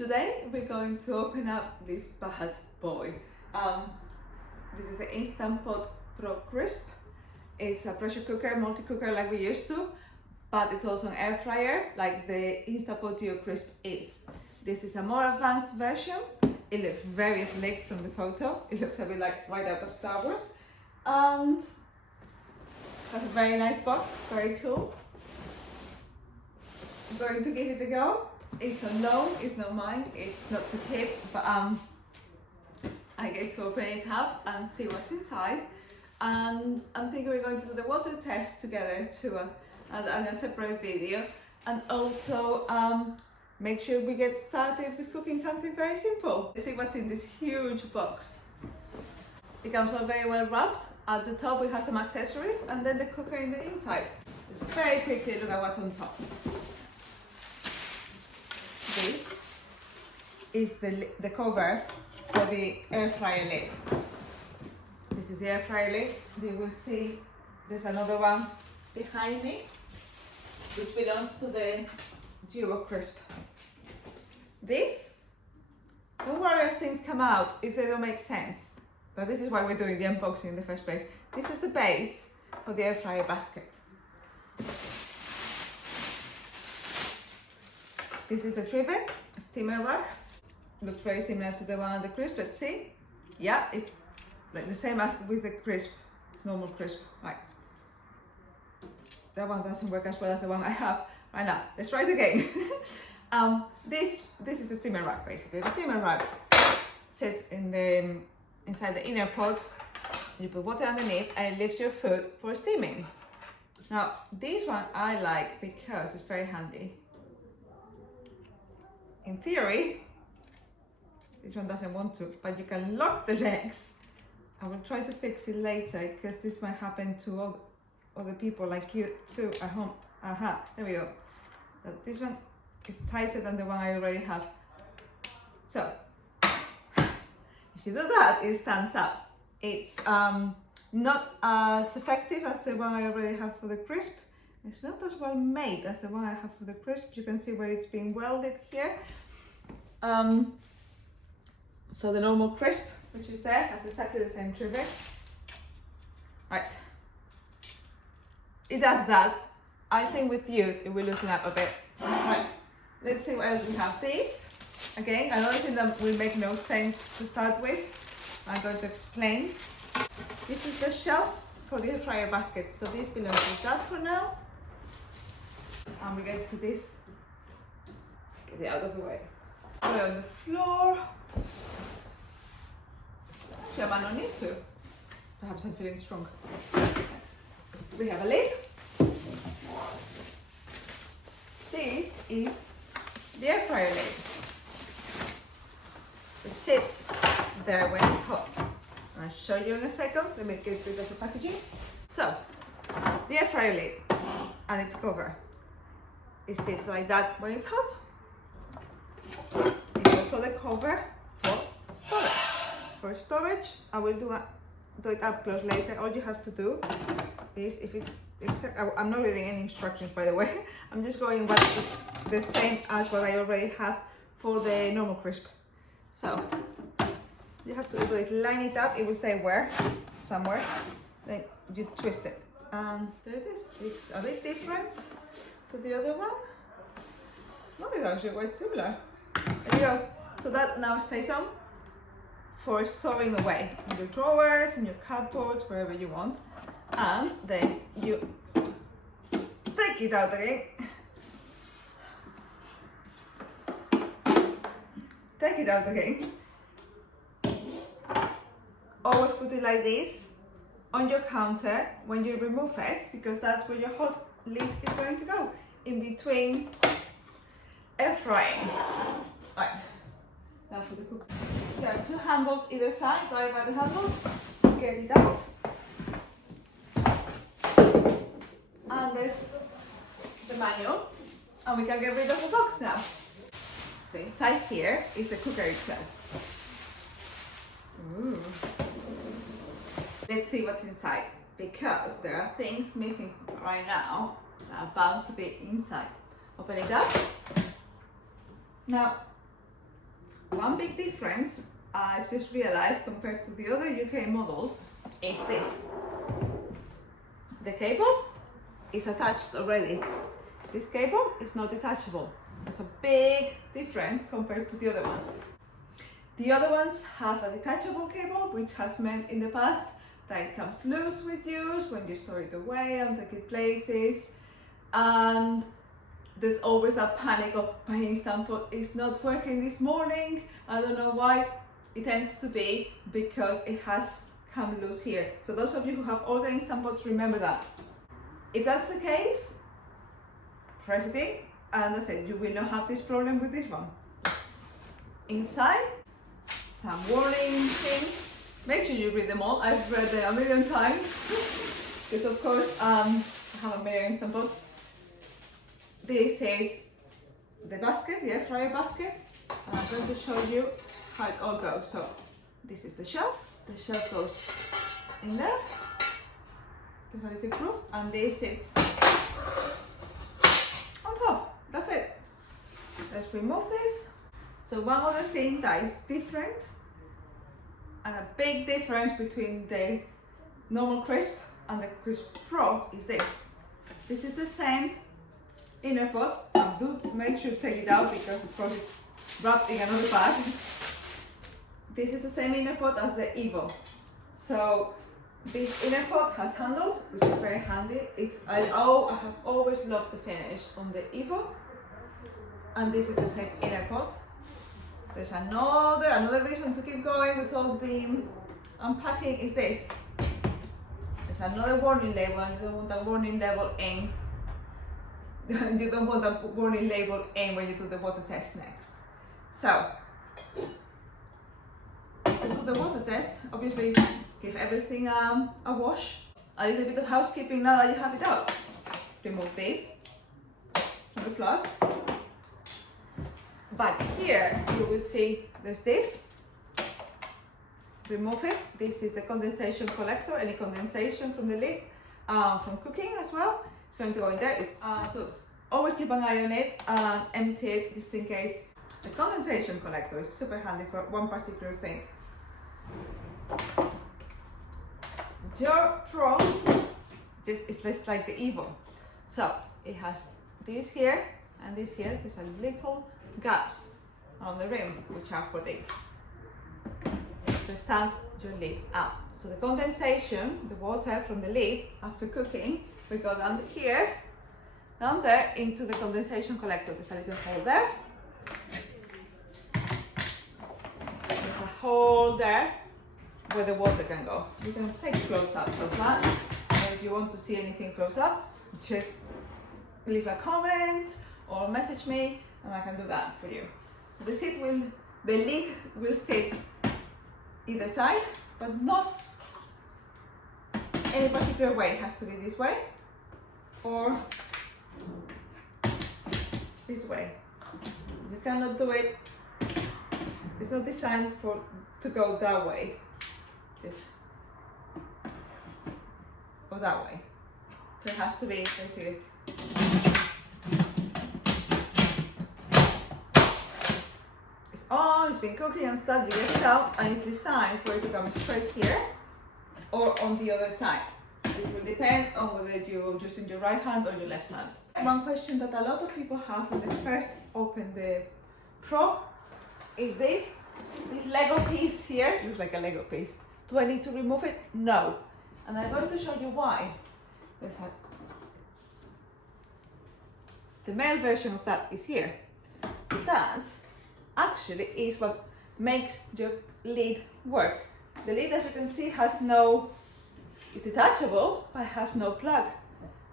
Today we're going to open up this bad boy. This is the Instant Pot Pro Crisp. It's a pressure cooker, multi-cooker like we used to, but it's also an air fryer like the Instant Pot Duo Crisp is. This is a more advanced version. It looks very slick from the photo. It looks a bit like right out of Star Wars. And has a very nice box, very cool. I'm going to give it a go. It's a loan, it's not mine, it's not to keep, but I get to open it up and see what's inside. And I'm thinking we're going to do the water test together too, and a separate video. And also make sure we get started with cooking something very simple. Let's see what's in this huge box. It comes all very well wrapped. At the top we have some accessories and then the cooker in the inside. Just very quickly look at what's on top. This is the cover for the air fryer lid. This is the air fryer lid. You will see there's another one behind me, which belongs to the Duo Crisp. This, don't worry if things come out if they don't make sense, but this is why we're doing the unboxing in the first place. This is the base for the air fryer basket. This is a trivet, a steamer rack. Looks very similar to the one on the Crisp. Let's see. Yeah, it's like the same as with the Crisp, normal Crisp. Right. That one doesn't work as well as the one I have right now. Let's try it again. This is a steamer rack basically. The steamer rack sits in inside the inner pot. You put water underneath and lift your food for steaming. Now this one I like because it's very handy. In theory, this one doesn't want to, but you can lock the legs. I will try to fix it later because this might happen to all other people like you too at home. Aha, there we go. This one is tighter than the one I already have. So, if you do that, it stands up. It's not as effective as the one I already have for the Crisp. It's not as well made as the one I have for the Crisp. You can see where it's being welded here. So the normal Crisp, which is there, has exactly the same trivet. Right. It does that. I think with use, it will loosen up a bit. Right. Let's see what else we have. This, again, another thing that will make no sense to start with. I'm going to explain. This is the shelf for the air fryer basket. So this belongs to that for now. And we get to this, get it out of the way. Put it on the floor. Actually, I might not need to. Perhaps I'm feeling strong. We have a lid. This is the air fryer lid, which sits there when it's hot. I'll show you in a second. Let me get rid of the packaging. So, the air fryer lid and its cover. It sits like that when it's hot. It's also the cover for storage. For storage, I will do it up close later. All you have to do is, if it's I'm not reading any instructions by the way. I'm just going what's the same as what I already have for the normal Crisp. So you have to do it, line it up. It will say where, somewhere. Then you twist it, and there it is. It's a bit different to the other one. No, it's actually quite similar. There you go. So that now stays on for storing away in your drawers, in your cupboards, wherever you want. And then you take it out again. Take it out again. Always put it like this on your counter when you remove it, because that's where your hot lid is going to go, in between air frying. Right, now for the cooker. There are two handles either side, right by the handle. Get it out. And there's the manual, and we can get rid of the box now. So inside here is the cooker itself. Ooh. Let's see what's inside, because there are things missing right now that are bound to be inside. Open it up. Now, One big difference I just realized compared to the other UK models is this. The cable is attached already. This cable is not detachable. It's a big difference compared to the other ones. The other ones have a detachable cable, which has meant in the past that it comes loose with use when you store it away and take it places. And there's always a panic of my Instant Pot is not working this morning. I don't know why. It tends to be because it has come loose here. So those of you who have all the Instant Pots, remember that. If that's the case, press it in, and that's it. You will not have this problem with this one. Inside, some warning things. Make sure you read them all. I've read them a million times. Because of course, I have a million Instant Pots. This is the basket, the air fryer basket. And I'm going to show you how it all goes. So this is the shelf. The shelf goes in there. The quality proof, and this sits on top. That's it. Let's remove this. So one other thing that is different, and a big difference between the normal Crisp and the Crisp Pro is this. This is the same inner pot. And do make sure to take it out because of course it's wrapped in another bag. This is the same inner pot as the Evo. So this inner pot has handles, which is very handy. I have always loved the finish on the Evo, and this is the same inner pot. There's another reason to keep going with all the unpacking is this. There's another warning label, and you don't want a warning label in. You don't want a warning label in when you do the water test next. So to do the water test, obviously give everything a wash. A little bit of housekeeping now that you have it out. Remove this from the plug. Back here you will see there's this. Remove it. This is the condensation collector. Any condensation from the lid, from cooking as well, it's going to go in there. So always keep an eye on it and empty it just in case. The condensation collector is super handy for one particular thing. Your Pro is just like the Evo. So it has this here and this here. There's a little gaps on the rim which are for this to stand your lid up. So the condensation, the water from the lid after cooking, will go down here, down there into the condensation collector. There's a little hole there. There's a hole there where the water can go. You can take close-ups of that, and if you want to see anything close up, just leave a comment or message me and I can do that for you. So the lid will sit either side, but not any particular way. It has to be this way or this way. You cannot do it, it's not designed to go that way. This or that way. So it has to be basically it's on, it's been cooking and stuff, you get it out, and it's designed for it to come straight here or on the other side. It will depend on whether you're using your right hand or your left hand. One question that a lot of people have when they first open the Pro is this Lego piece here. It looks like a Lego piece. Do I need to remove it? No. And I'm going to show you why. The male version of that is here. That actually is what makes your lid work. The lid, as you can see, it's detachable, but has no plug.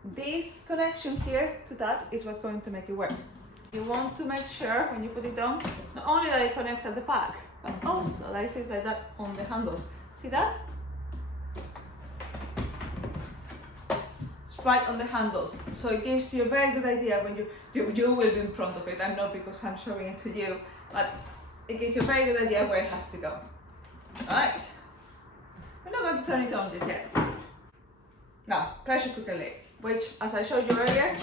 This connection here to that is what's going to make it work. You want to make sure when you put it down, not only that it connects at the back, but also that it sits like that on the handles. See that? It's right on the handles. So it gives you a very good idea when you will be in front of it. I'm not because I'm showing it to you, but it gives you a very good idea where it has to go. Alright. We're not going to turn it on just yet. Now, pressure cooker lid, which as I showed you earlier,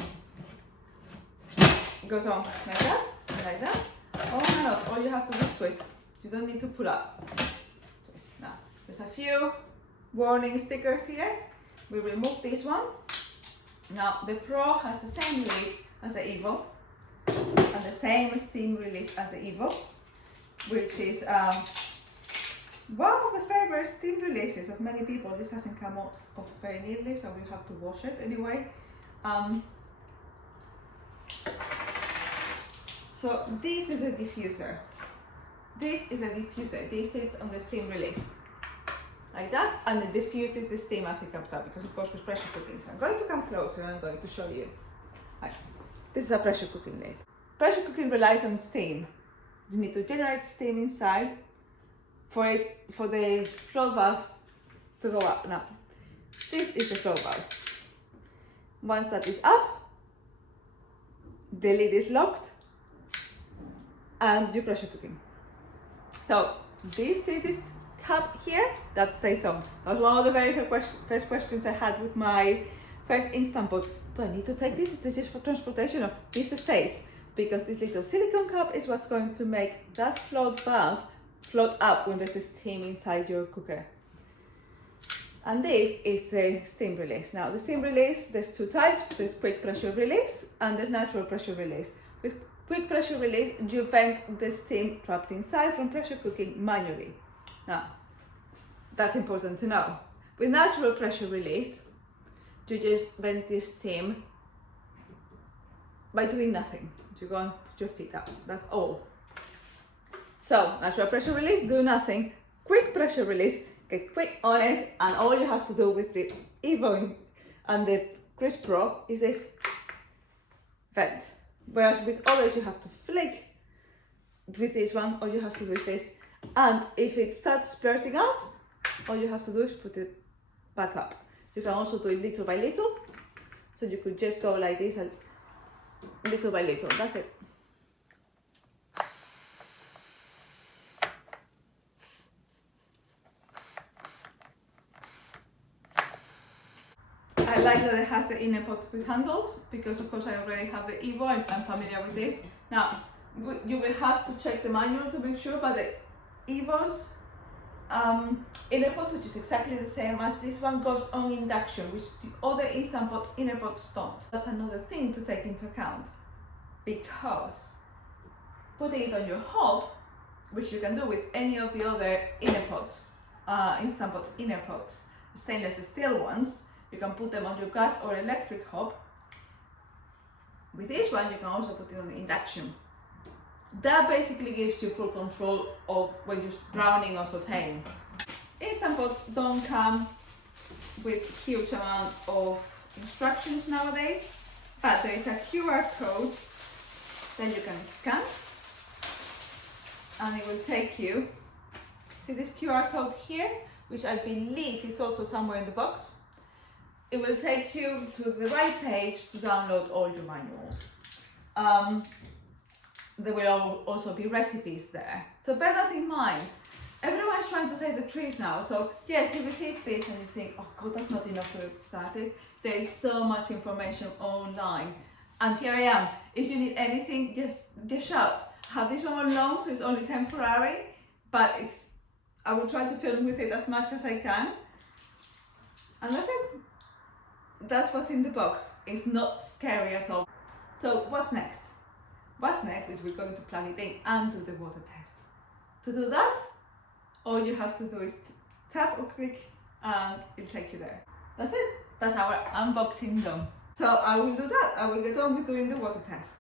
it goes on like that, and like that. Oh my god, all you have to do is twist. You don't need to pull up. Just now. There's a few warning stickers here. We remove this one. Now the Pro has the same lid as the Evo and the same steam release as the Evo, which is one of the favorite steam releases of many people. This hasn't come off very neatly, so we have to wash it anyway. So this is a diffuser. This is a diffuser. This sits on the steam release like that, and it diffuses the steam as it comes out, because of course with pressure cooking. So I'm going to come closer and I'm going to show you. Right. This is a pressure cooking lid. Pressure cooking relies on steam. You need to generate steam inside for the flow valve to go up. Now, this is the flow valve. Once that is up, the lid is locked and you're pressure cooking. So this cup here, that stays on. That was one of the very first questions I had with my first Instant Pot. Do I need to take this? Is this just for transportation? No, this stays, because this little silicone cup is what's going to make that float valve float up when there's a steam inside your cooker. And this is the steam release. Now the steam release, there's two types. There's quick pressure release and there's natural pressure release. With quick pressure release, you vent the steam trapped inside from pressure cooking manually. Now, that's important to know. With natural pressure release, you just vent this steam by doing nothing. You go and put your feet up, that's all. So, natural pressure release, do nothing. Quick pressure release, get quick on it, and all you have to do with the Evo and the Crisp Pro is this, vent. Whereas with others you have to flick. With this one, all you have to do is this. And if it starts splurting out, all you have to do is put it back up. You can also do it little by little. So you could just go like this and little by little, that's it. I like that it has the inner pot with handles, because of course I already have the Evo, I'm familiar with this. Now, you will have to check the manual to make sure, but the Evo's inner pot, which is exactly the same as this one, goes on induction, which the other Instant Pot inner pots don't. That's another thing to take into account, because putting it on your hob, which you can do with any of the other inner pots, Instant Pot inner pots, stainless steel ones, you can put them on your gas or electric hob. With this one, you can also put it on induction. That basically gives you full control of when you're browning or sauteing. Instant Pots don't come with huge amount of instructions nowadays, but there is a QR code that you can scan, and it will take you, see this QR code here, which I believe is also somewhere in the box. It will take you to the right page to download all your manuals. There will also be recipes there. So bear that in mind. Everyone's trying to save the trees now. So yes, you receive this and you think, oh God, that's not enough to get started. There is so much information online. And here I am. If you need anything, just shout. I have this one on loan, so it's only temporary, but I will try to film with it as much as I can. And that's it. That's what's in the box. It's not scary at all. So what's next? What's next is we're going to plug it in and do the water test. To do that, all you have to do is tap or click and it'll take you there. That's it. That's our unboxing done. So I will do that. I will get on with doing the water test.